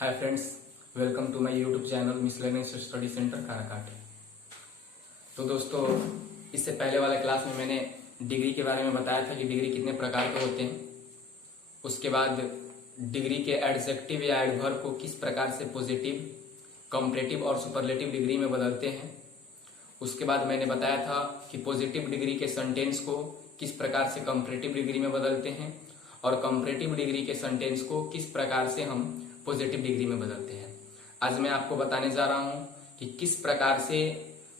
Hi friends, welcome to my YouTube channel miscellaneous study centre Karakat. तो दोस्तों, इससे पहले वाले क्लास में मैंने डिग्री के बारे में बताया था कि डिग्री कितने प्रकार के होते हैं। उसके बाद डिग्री के एडजेक्टिव या एडवर्ब को किस प्रकार से पॉजिटिव, कंपैरेटिव और सुपरलेटिव डिग्री में बदलते हैं। उसके बाद मैंने बताया था कि पॉजिटिव डिग्री के सेंटेंस को किस प्रकार से कंपैरेटिव डिग्री में बदलते हैं और कंपैरेटिव डिग्री के सेंटेंस को किस प्रकार से हम पॉजिटिव डिग्री में बदलते हैं। आज मैं आपको बताने जा रहा हूं कि किस प्रकार से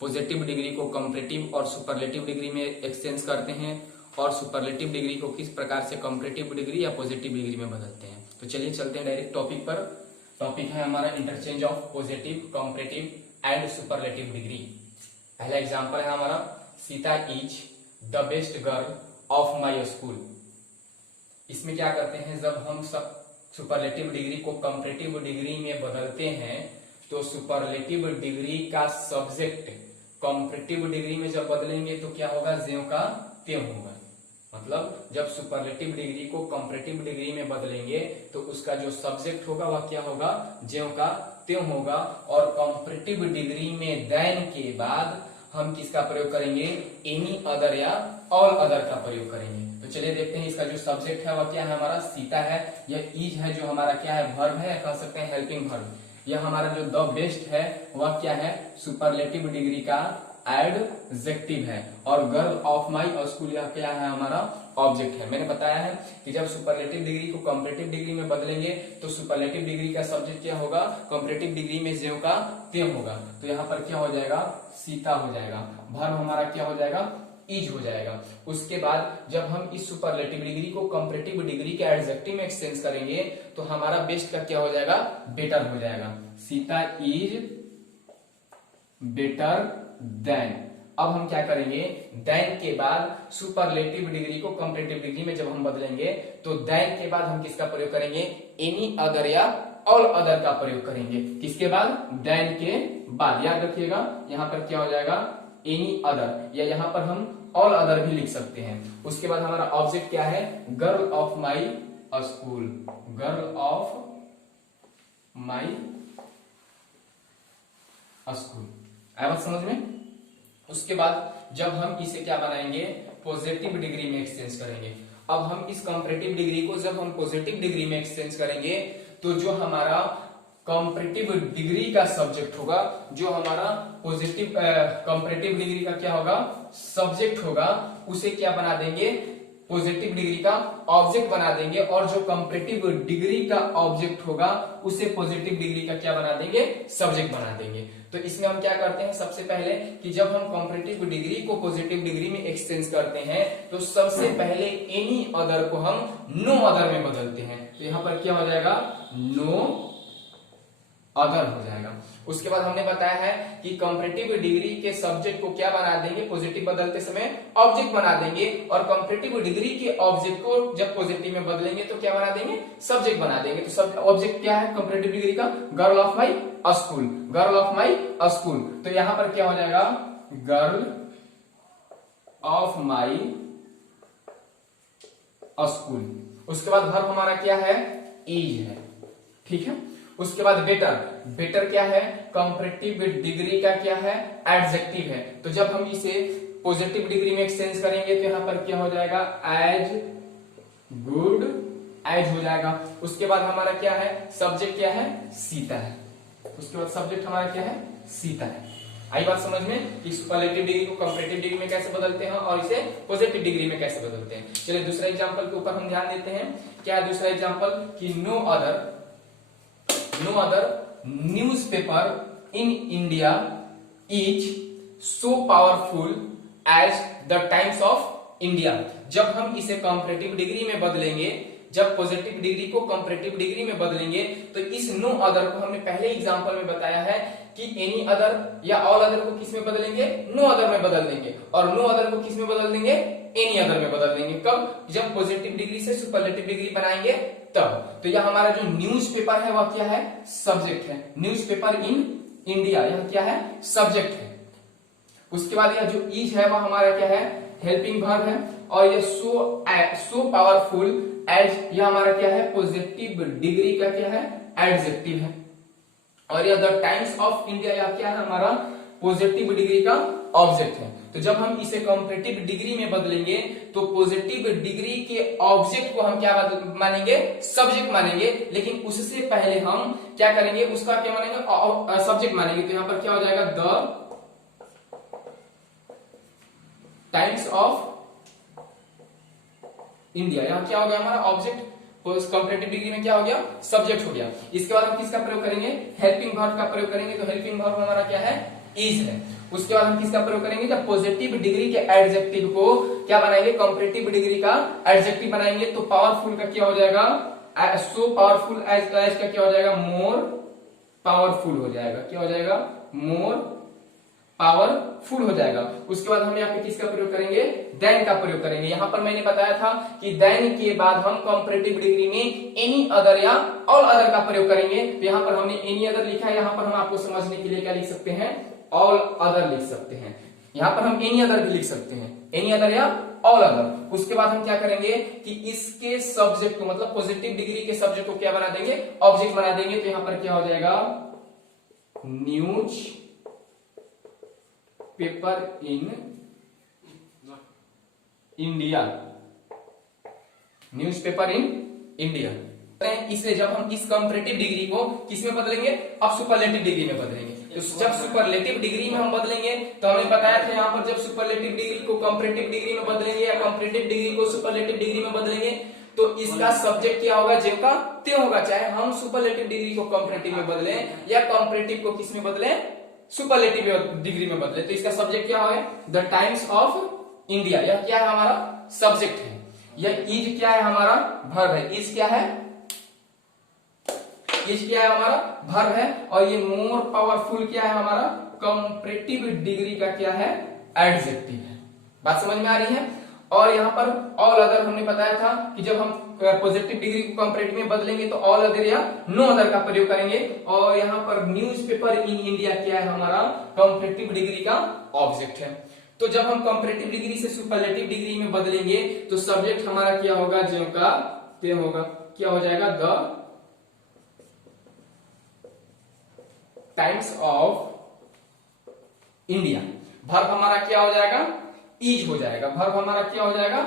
पॉजिटिव डिग्री को कंपैरेटिव और सुपरलेटिव डिग्री में एक्सचेंज करते हैं और सुपरलेटिव डिग्री को किस प्रकार से कंपैरेटिव डिग्री या पॉजिटिव डिग्री में बदलते हैं। तो चलिए चलते हैं डायरेक्ट टॉपिक पर। टॉपिक है हमारा interchange of positive, comparative and superlative degree. पहला एग्जांपल है हमारा, Sita is the best girl of my school. इसमें क्या करते हैं, जब हम सुपरलेटिव डिग्री को कंपैरेटिव डिग्री में बदलते हैं तो सुपरलेटिव डिग्री का सब्जेक्ट कंपैरेटिव डिग्री में जब बदलेंगे तो क्या होगा, ज्यों का त्यों होगा। मतलब जब सुपरलेटिव डिग्री को कंपैरेटिव डिग्री में बदलेंगे तो उसका जो सब्जेक्ट होगा वह क्या होगा, ज्यों का त्यों होगा। और कंपैरेटिव डिग्री में देन के बाद हम किसका प्रयोग करेंगे, एनी अदर या ऑल अदर का प्रयोग करेंगे। तो चलिए देखते हैं, इसका जो सब्जेक्ट है वह क्या है, हमारा सीता है। यह इज है जो हमारा क्या है, वर्ब है, कह सकते हैं हेल्पिंग वर्ब। यह हमारा जो द बेस्ट है वह क्या है, सुपरलेटिव डिग्री का एडजेक्टिव है। और गर्ल ऑफ माई स्कूल यह क्या है, हमारा ऑब्जेक्ट है। मैंने बताया है कि जब सुपरलेटिव डिग्री को कंपैरेटिव डिग्री में बदलेंगे तो सुपरलेटिव डिग्री का सब्जेक्ट क्या होगा, कंपैरेटिव डिग्री में ज्यों का त्यों होगा। तो यहाँ पर क्या हो जाएगा, सीता हो जाएगा। वर्ब हमारा क्या हो जाएगा, इज हो जाएगा। उसके बाद जब हम इस सुपरलेटिव डिग्री को कंपैरेटिव डिग्री के एडजेक्टिव में एक्सचेंज करेंगे तो हमारा बेस्ट का क्या हो जाएगा, बेटर हो जाएगा। Sita is better than. अब हम क्या करेंगे, देन के बाद सुपरलेटिव डिग्री को कंपैरेटिव डिग्री में जब हम बदलेंगे तो देन के बाद हम किसका प्रयोग करेंगे, एनी अदर या ऑल अदर का प्रयोग करेंगे। किसके बाद, देन के बाद। याद रखिएगा यहाँ पर क्या हो जाएगा, एनी अदर, या यहाँ पर हम ऑल अदर भी लिख सकते हैं। उसके बाद हमारा ऑब्जेक्ट क्या है, girl of my school, girl of my school. आया बात समझ में। उसके बाद जब हम इसे क्या बनाएंगे, पॉजिटिव डिग्री में एक्सचेंज करेंगे। अब हम इस कंपैरेटिव डिग्री को जब हम पॉजिटिव डिग्री में एक्सचेंज करेंगे तो जो हमारा कंपैरेटिव डिग्री का सब्जेक्ट होगा, जो हमारा पॉजिटिव कंपैरेटिव डिग्री का क्या होगा, सब्जेक्ट होगा, उसे क्या बना देंगे, पॉजिटिव डिग्री का ऑब्जेक्ट बना देंगे। और जो कंपैरेटिव डिग्री का ऑब्जेक्ट होगा उसे पॉजिटिव डिग्री का क्या बना देंगे, सब्जेक्ट बना देंगे। तो इसमें हम क्या करते हैं, सबसे पहले कि जब हम कंपैरेटिव डिग्री को पॉजिटिव डिग्री में एक्सचेंज करते हैं तो सबसे पहले एनी अदर को हम नो अदर में बदलते हैं। तो यहां पर क्या हो जाएगा, नो अदर हो जाएगा। उसके बाद हमने बताया है कि कंपैरेटिव डिग्री के सब्जेक्ट को क्या बना देंगे, पॉजिटिव बदलते समय ऑब्जेक्ट बना देंगे। और कंपैरेटिव डिग्री के ऑब्जेक्ट को जब पॉजिटिव में बदलेंगे तो क्या बना देंगे, सब्जेक्ट बना देंगे। तो सब ऑब्जेक्ट क्या है कंपैरेटिव डिग्री का, girl of my school, girl of my school. तो यहां पर क्या हो जाएगा, गर्ल ऑफ माई स्कूल। उसके बाद वर्ब हमारा क्या है, इज है, ठीक है। उसके बाद बेटर, बेटर क्या है, कंपैरेटिव डिग्री का क्या है, एडजेक्टिव है। तो जब हम इसे पॉजिटिव डिग्री में एक्सचेंज करेंगे तो यहां पर क्या हो जाएगा, एज गुड एज हो जाएगा। उसके बाद हमारा क्या है, सब्जेक्ट क्या है, सीता है। उसके बाद सब्जेक्ट हमारा क्या है, सीता है। आई बात समझ में कि सुपरलेटिव डिग्री को कंपैरेटिव डिग्री में कैसे बदलते हैं और इसे पॉजिटिव डिग्री में कैसे बदलते हैं। चलिए दूसरा एग्जांपल के ऊपर हम ध्यान देते हैं। क्या है दूसरा एग्जांपल, कि no other newspaper in India is so powerful as the Times of India. जब हम इसे कंपैरेटिव डिग्री में बदलेंगे, जब पॉजिटिव डिग्री को कंपैरेटिव डिग्री में बदलेंगे तो इस नो अदर को हमने पहले एग्जांपल में बताया है कि एनी अदर या ऑल अदर को किस में बदल देंगे, नो अदर में बदल देंगे। और नो अदर को किस में बदल देंगे, एनी अदर में बदल देंगे। कब, जब पॉजिटिव डिग्री से सुपरलेटिव डिग्री बनाएंगे तब। तो यह हमारा जो न्यूज़पेपर है वह क्या है, सब्जेक्ट है। न्यूज़पेपर इन इंडिया यह क्या है, सब्जेक्ट है। उसके बाद यह जो इज है वह हमारा क्या है, हेल्पिंग वर्ब है। और ये सो पावरफुल एज, यह हमारा क्या है, पॉजिटिव डिग्री का क्या है, एडजेक्टिव है। और यह द टाइम्स ऑफ इंडिया, यह क्या है, हमारा पॉजिटिव डिग्री का ऑब्जेक्ट है। तो जब हम इसे कंपैरेटिव डिग्री में बदलेंगे तो पॉजिटिव डिग्री के ऑब्जेक्ट को हम क्या मानेंगे, सब्जेक्ट मानेंगे। लेकिन उससे पहले हम क्या करेंगे, उसका क्या मानेंगे, सब्जेक्ट मानेंगे। तो यहां पर क्या हो जाएगा, द टाइम्स ऑफ इंडिया, यहां क्या हो गया हमारा ऑब्जेक्ट, कंपैरेटिव डिग्री में क्या हो गया, सब्जेक्ट हो गया। इसके बाद हम किसका प्रयोग करेंगे, हेल्पिंग वर्ब का प्रयोग करेंगे। तो हेल्पिंग वर्ब हमारा क्या है, इज है। उसके बाद हम किसका प्रयोग करेंगे, जब पॉजिटिव डिग्री के एडजेक्टिव को क्या बनाएंगे, कंपैरेटिव डिग्री का एडजेक्टिव बनाएंगे। तो पावरफुल का क्या हो जाएगा, सो पावरफुल एज का क्या हो जाएगा, मोर पावरफुल हो जाएगा। क्या हो जाएगा, मोर पावरफुल हो जाएगा। उसके बाद हम यहाँ पे किसका प्रयोग करेंगे, देन का प्रयोग करेंगे। यहां पर मैंने बताया था कि देन के बाद हम कंपैरेटिव डिग्री में एनी अदर या ऑल अदर का प्रयोग करेंगे। तो यहां पर हमने एनी अदर लिखा है, यहां पर हम आपको समझने के लिए क्या लिख सकते हैं, ऑल अदर लिख सकते हैं। यहां पर हम एनी अदर भी लिख सकते हैं, एनी अदर या ऑल अदर। उसके बाद हम क्या करेंगे कि इसके सब्जेक्ट को, मतलब पॉजिटिव डिग्री के सब्जेक्ट को क्या बना देंगे, ऑब्जेक्ट बना देंगे। तो यहां पर क्या हो जाएगा, news paper in India, newspaper in India. इसलिए जब हम इस कंपैरेटिव डिग्री को किस में बदलेंगे, अब सुपरलेटिव डिग्री में बदलेंगे। तो जब सुपरलेटिव डिग्री में हम बदलेंगे तो हमने बताया था यहां पर, जब सुपरलेटिव डिग्री को कंपैरेटिव डिग्री में बदलेंगे या कंपैरेटिव डिग्री को सुपरलेटिव डिग्री में बदलेंगे तो इसका सब्जेक्ट क्या होगा, जे का ते होगा। चाहे हम सुपरलेटिव डिग्री को कंपैरेटिव में बदलें या कंपैरेटिव को किस में बदलें, सुपरलेटिव डिग्री में बदले। तो इसका सब्जेक्ट क्या है, द टाइम्स ऑफ इंडिया, यह क्या है, हमारा सब्जेक्ट है। यह इज क्या है, हमारा वर्ब है। इज क्या है, इज क्या है, हमारा वर्ब है। और ये मोर पावरफुल क्या है, हमारा कंपैरेटिव डिग्री का क्या है, एडजेक्टिव है। बात समझ में आ रही है। और यहाँ पर ऑल अदर हमने बताया था कि जब हम पॉजिटिव डिग्री को कंपैरेटिव में बदलेंगे तो ऑल अदर या नो अदर का प्रयोग करेंगे। और यहाँ पर न्यूज़पेपर इन इंडिया क्या है, हमारा कंपैरेटिव डिग्री का ऑब्जेक्ट है। तो जब हम कंपैरेटिव डिग्री से सुपरलेटिव डिग्री में बदलेंगे तो सब्जेक्ट हमारा क्या होगा, ज्यों का त्यों होगा। क्या हो जाएगा, the Times of India. Verb हमारा क्या हो जाएगा, इज हो जाएगा। वर्ब हमारा क्या हो जाएगा,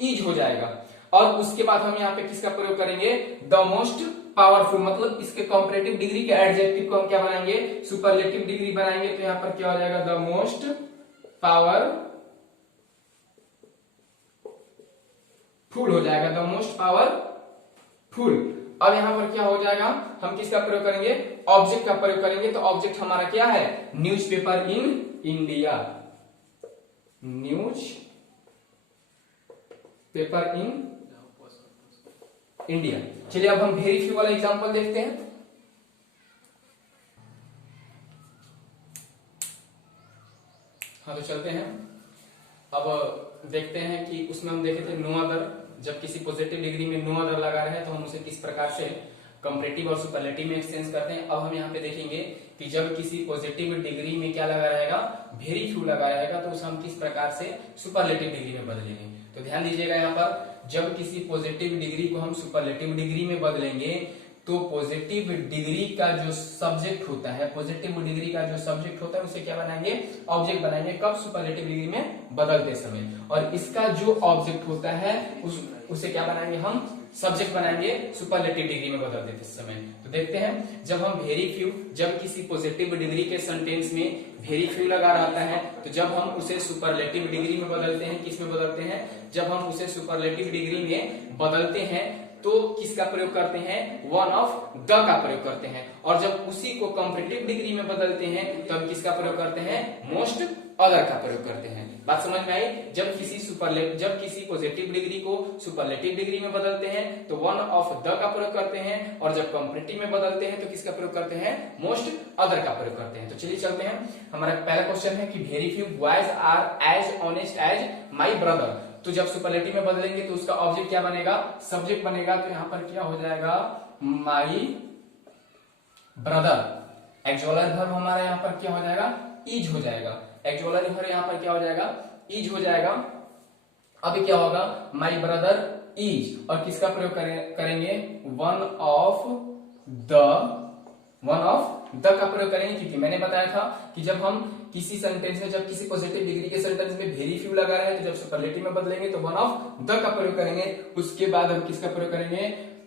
इज हो जाएगा। और उसके बाद हम यहाँ पे किसका प्रयोग करेंगे, द मोस्ट पावरफुल, मतलब इसके कंपैरेटिव डिग्री के एडजेक्टिव को हम क्या बनाएंगे, सुपरलेटिव डिग्री बनाएंगे। तो यहाँ पर क्या हो जाएगा, द मोस्ट पावरफुल हो जाएगा, द मोस्ट पावरफुल। अब यहां पर क्या हो जाएगा, हम किसका प्रयोग करेंगे, ऑब्जेक्ट का प्रयोग करेंगे। तो ऑब्जेक्ट हमारा क्या है, newspaper in India, news paper in India. चलिए अब हम वेरी फ्यू वाला एग्जांपल देखते हैं। हाँ तो चलते हैं, अब देखते हैं कि उसमें हम देखे थे नो अदर। जब किसी पॉजिटिव डिग्री में नो अदर लगा रहे हैं तो हम उसे किस प्रकार से कंपैरेटिव और सुपरलेटिव में एक्सचेंज करते हैं। अब हम यहाँ पे देखेंगे कि जब किसी पॉजिटिव डिग्री में क्या लगा रहेगा, वेरी फ्यू लगा रहेगा, तो उसे हम किस प्रकार से सुपरलेटिव डिग्री में बदलेंगे। तो ध्यान दीजिएगा, यहाँ पर जब किसी पॉजिटिव डिग्री को हम सुपरलेटिव डिग्री में बदलेंगे तो पॉजिटिव डिग्री का जो सब्जेक्ट होता है, पॉजिटिव डिग्री का जो सब्जेक्ट होता है उसे क्या बनाएंगे, ऑब्जेक्ट बनाएंगे। कब, सुपरलेटिव डिग्री में बदलते समय। और इसका जो ऑब्जेक्ट होता है उसे क्या बनाएंगे, हम सब्जेक्ट बनाएंगे सुपरलेटिव डिग्री में बदल देते समय। तो देखते हैं, जब हम वेरी फ्यू, जब किसी पॉजिटिव डिग्री के सेंटेंस में वेरी फ्यू लगा रहता है तो जब हम उसे सुपरलेटिव डिग्री में बदलते हैं, किस में बदलते हैं, जब हम उसे सुपरलेटिव डिग्री में बदलते हैं तो किसका प्रयोग करते हैं, वन ऑफ द का प्रयोग करते हैं। और जब उसी को कंपैरेटिव डिग्री में बदलते हैं तो हम किसका प्रयोग करते हैं, मोस्ट अदर का प्रयोग करते हैं। बात समझ में आई। जब किसी पॉजिटिव डिग्री को सुपरलेटिव डिग्री में बदलते हैं तो वन ऑफ द का प्रयोग करते हैं। और जब कंपैरेटिव में बदलते हैं तो किसका प्रयोग करते हैं, मोस्ट अदर का प्रयोग करते हैं। तो चलिए चलते हैं। हमारा पहला क्वेश्चन है कि very few boys are as honest as my brother. तो जब सुपरलेटिव में बदलेंगे तो उसका ऑब्जेक्ट क्या बनेगा, सब्जेक्ट बनेगा। तो यहां पर क्या हो जाएगा, माई ब्रदर। एक्चुअल वर्ब हमारा यहां पर क्या हो जाएगा, इज हो जाएगा। एक्चुअल वर्ब यहां पर क्या हो जाएगा, इज हो जाएगा। अभी क्या होगा, माई ब्रदर इज, और किसका प्रयोग करेंगे, वन ऑफ द का प्रयोग करेंगे, क्योंकि मैंने बताया था कि जब हम किसी सेंटेंस में, जब किसी पॉजिटिव डिग्री के सेंटेंस में वेरी फ्यू लगा रहे हैं, तो जब सुपरलेटिव में बदलेंगे तो वन ऑफ द का प्रयोग करेंगे। उसके बाद हम किसका प्रयोग करेंगे,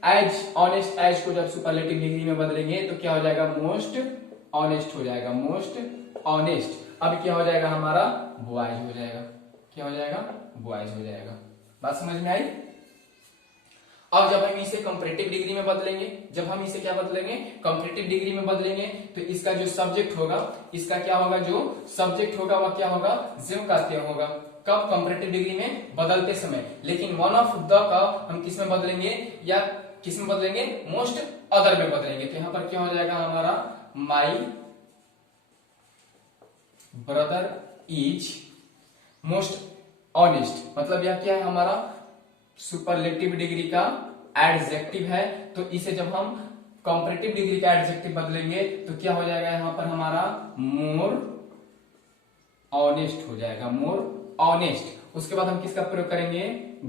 एज, ऑनेस्ट एज को जब सुपरलेटिव डिग्री में बदलेंगे तो क्या हो जाएगा, मोस्ट ऑनेस्ट हो जाएगा, मोस्ट ऑनेस्ट। अब क्या हो जाएगा हमारा, बॉयज हो जाएगा, क्या हो जाएगा, बॉयज हो जाएगा। बात समझ में आई। अब जब हम इसे कंपैरेटिव डिग्री में बदलेंगे, जब हम इसे क्या बदलेंगे, कंपैरेटिव डिग्री में बदलेंगे, तो इसका जो सब्जेक्ट होगा, इसका क्या होगा, जो सब्जेक्ट होगा वह क्या होगा, ज्यों का त्यों होगा। कब, कंपैरेटिव डिग्री में बदलते समय। लेकिन वन ऑफ द का हम किस में बदलेंगे, या किस में बदलेंगे, मोस्ट अदर में बदलेंगे। तो यहां पर क्या हो जाएगा हमारा, my brother is most honest. मतलब यह क्या है हमारा, सुपरलेटिव डिग्री का एडजेक्टिव है। तो इसे जब हम कंपैरेटिव डिग्री का एडजेक्टिव बदलेंगे तो क्या हो जाएगा यहां पर हमारा, मोर ऑनेस्ट हो जाएगा, मोर ऑनेस्ट। उसके बाद हम किसका प्रयोग करेंगे,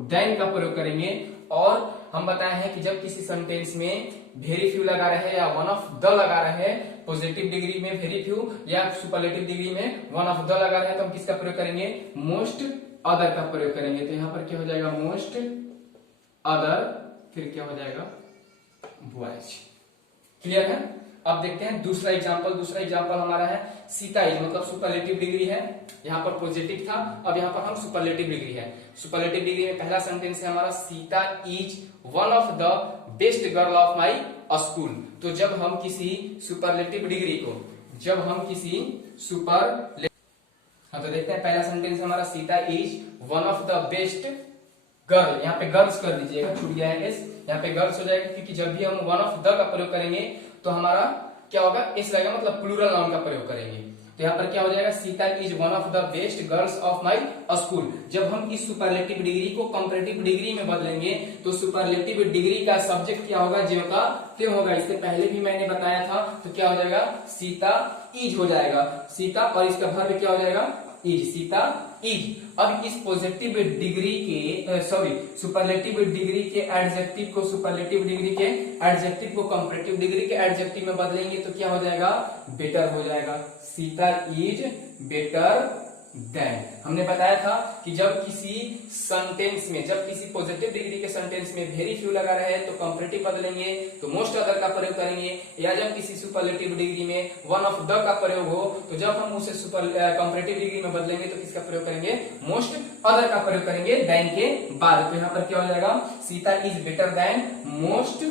देन का प्रयोग करेंगे। और हम बताए हैं कि जब किसी सेंटेंस में वेरी फ्यू लगा रहे हैं या वन ऑफ द लगा रहे हैं, पॉजिटिव डिग्री में वेरी फ्यू या सुपरलेटिव डिग्री में वन ऑफ द लगा रहे हैं, तो हम किसका प्रयोग करेंगे, मोस्ट अदर का प्रयोग करेंगे। तो यहां पर क्या हो जाएगा, मोस्ट अदर, फिर क्या हो जाएगा, बॉयज। क्लियर है। अब देखते हैं दूसरा एग्जांपल। दूसरा एग्जांपल हमारा है सीता इज, मतलब सुपरलेटिव डिग्री है, यहाँ पर पॉजिटिव था, अब यहाँ पर हम सुपरलेटिव डिग्री है। सुपरलेटिव डिग्री में पहला सेंटेंस है हमारा, Sita is one of the best girl of my school. तो जब हम किसी सुपरलेटिव डिग्री को, जब हम किसी सुपर, हाँ तो देखते हैं पहला सेंटेंस हमारा, Sita is one of the best girl. यहाँ पे गर्ल्स कर दीजिएगा, छूट गया है एस, यहाँ पे गर्ल्स हो जाएगा, क्योंकि जब भी हम वन ऑफ द का प्रयोग करेंगे तो हमारा क्या होगा, एस लगेगा, मतलब प्लूरल नाउन का प्रयोग करेंगे। तो यहाँ पर क्या हो जाएगा, Sita is one of the best girls of my school. जब हम इस सुपरलेटिव डिग्री को कंपैरेटिव डिग्री में बदलेंगे तो सुपरलेटिव डिग्री का सब्जेक्ट क्या होगा, ज्यों का त्यों होगा। इससे पहले भी मैंने बताया था। तो क्या हो जाएगा, सीता इज हो जाएगा, सीता, और इसका वर्ब क्या हो जाएगा, इज, सीता इज। अब इस पॉजिटिव डिग्री के, सॉरी, सुपरलेटिव डिग्री के एडजेक्टिव को, सुपरलेटिव डिग्री के एडजेक्टिव को कंपैरेटिव डिग्री के एडजेक्टिव में बदलेंगे तो क्या हो जाएगा, बेटर हो जाएगा। Sita is better than. हमने बताया था कि जब किसी सेंटेंस में, जब किसी पॉजिटिव डिग्री के सेंटेंस में वेरी फ्यू लगा रहे हैं तो कंपैरेटिव बदलेंगे तो मोस्ट अदर का प्रयोग करेंगे, या जब किसी सुपरलेटिव डिग्री में वन ऑफ द का प्रयोग हो तो जब हम उसे कंपैरेटिव डिग्री में बदलेंगे तो किसका प्रयोग करेंगे, मोस्ट अदर का प्रयोग करेंगे देन के बाद। तो यहाँ पर क्या हो जाएगा, Sita is better than most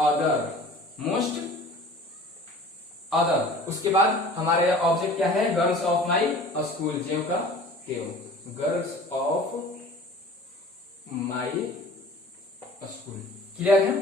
other, most other. उसके बाद हमारे ऑब्जेक्ट क्या है, गर्ल्स ऑफ माई स्कूल, ज्यों का त्यों, girls of my school. Clear है।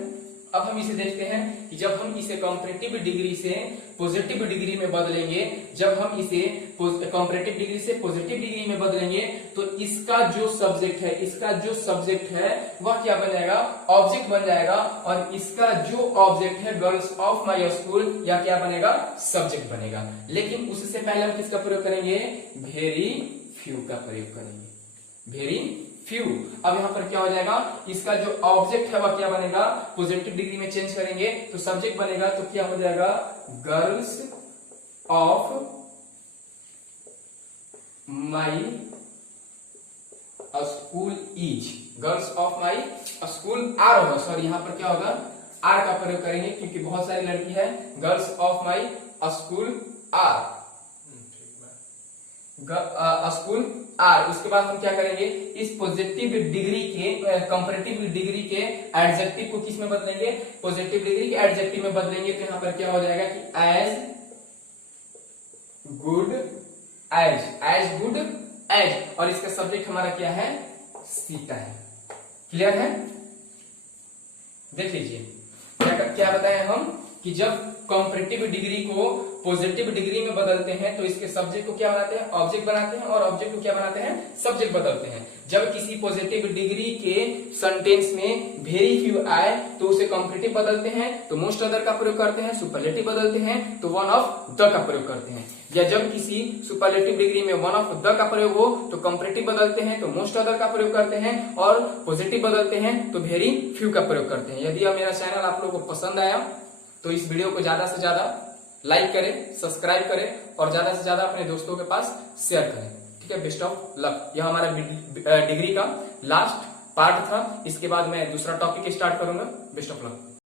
अब हम इसे देखते हैं कि जब हम इसे कंपैरेटिव डिग्री से पॉजिटिव डिग्री में बदलेंगे, जब हम इसे कंपैरेटिव डिग्री से पॉजिटिव डिग्री में बदलेंगे तो इसका जो सब्जेक्ट है, इसका जो सब्जेक्ट है वह क्या बन जाएगा, ऑब्जेक्ट बन जाएगा, और इसका जो ऑब्जेक्ट है गर्ल्स ऑफ माई स्कूल, या क्या बनेगा, सब्जेक्ट बनेगा। लेकिन उससे पहले हम किसका प्रयोग करेंगे, वेरी फ्यू का प्रयोग करेंगे, वेरी फ्यू। अब यहां पर क्या हो जाएगा, इसका जो ऑब्जेक्ट है वह क्या बनेगा, पॉजिटिव डिग्री में चेंज करेंगे तो सब्जेक्ट बनेगा, तो क्या हो जाएगा, girls of my school is, girls of my school are होगा, सॉरी यहाँ पर क्या होगा, आर का प्रयोग करेंगे, क्योंकि बहुत सारी लड़की है, girls of my school are, school are. उसके बाद हम क्या करेंगे, इस पॉजिटिव डिग्री के, कंपैरेटिव डिग्री के एडजेक्टिव को किस में बदलेंगे, पॉजिटिव डिग्री के एडजेक्टिव में बदलेंगे। तो यहां पर क्या हो जाएगा कि as good as, as good as, और इसका सब्जेक्ट हमारा क्या है, सीता है। क्लियर है। देख लीजिए क्या बताए हम, कि जब कंपैरेटिव डिग्री को पॉजिटिव डिग्री में बदलते हैं तो इसके सब्जेक्ट को क्या बनाते हैं, ऑब्जेक्ट बनाते हैं, और ऑब्जेक्ट को क्या बनाते हैं, सब्जेक्ट बदलते हैं। जब किसी पॉजिटिव डिग्री के सेंटेंस में वेरी फ्यू आए तो उसे कंपैरेटिव बदलते हैं, तो मोस्ट अदर का प्रयोग करते हैं। सुपरलेटिव बदलते हैं तो वन ऑफ द का प्रयोग करते हैं। या जब किसी सुपरलेटिव डिग्री में वन ऑफ द का प्रयोग हो तो कंपैरेटिव बदलते हैं तो मोस्ट अदर का प्रयोग करते हैं, और पॉजिटिव बदलते हैं तो वेरी फ्यू का प्रयोग करते हैं। यदि मेरा चैनल आप लोगों को पसंद आया तो इस वीडियो को ज्यादा से ज्यादा लाइक करें, सब्सक्राइब करें और ज्यादा से ज्यादा अपने दोस्तों के पास शेयर करें। ठीक है, बेस्ट ऑफ लक। यह हमारा डिग्री का लास्ट पार्ट था। इसके बाद मैं दूसरा टॉपिक स्टार्ट करूंगा। Best of luck.